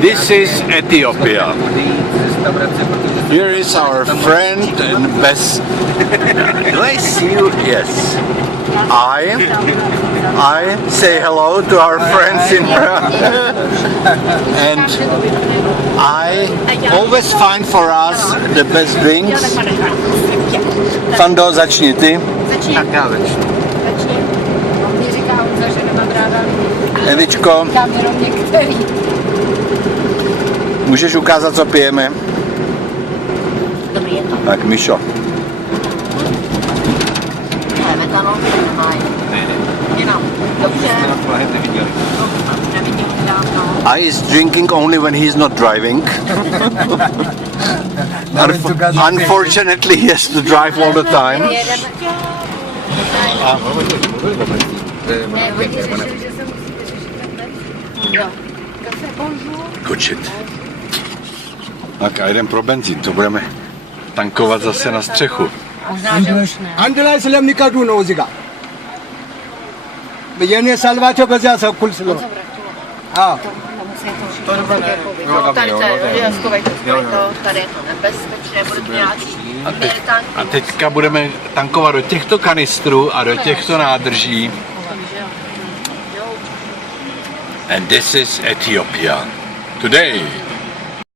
This is Ethiopia. Here is our friend and best. Do I see you? Yes. I say hello to our friends in Prague. And I always find for us the best drinks. Fando, začni ty. Tak já začnu. Evičko, můžeš ukázat, co pijeme? Dobrý je to. Tak, Mišo. Metanol jenom. Dobře. Neviděli dávno. I is drinking only when he's not driving. Unfortunately, he has to drive all the time. Kočit. Tak a jdem pro benzín, to budeme tankovat zase na střechu. Možná, že už ne. Andela Islam nikadu no ziga. Bejene salvacho beza sa kul slo. A Tady to je tady je to nebezpečné, bude to nějaký A teďka budeme tankovat do těchto kanistrů a do těchto nádrží. And this is Ethiopia. Today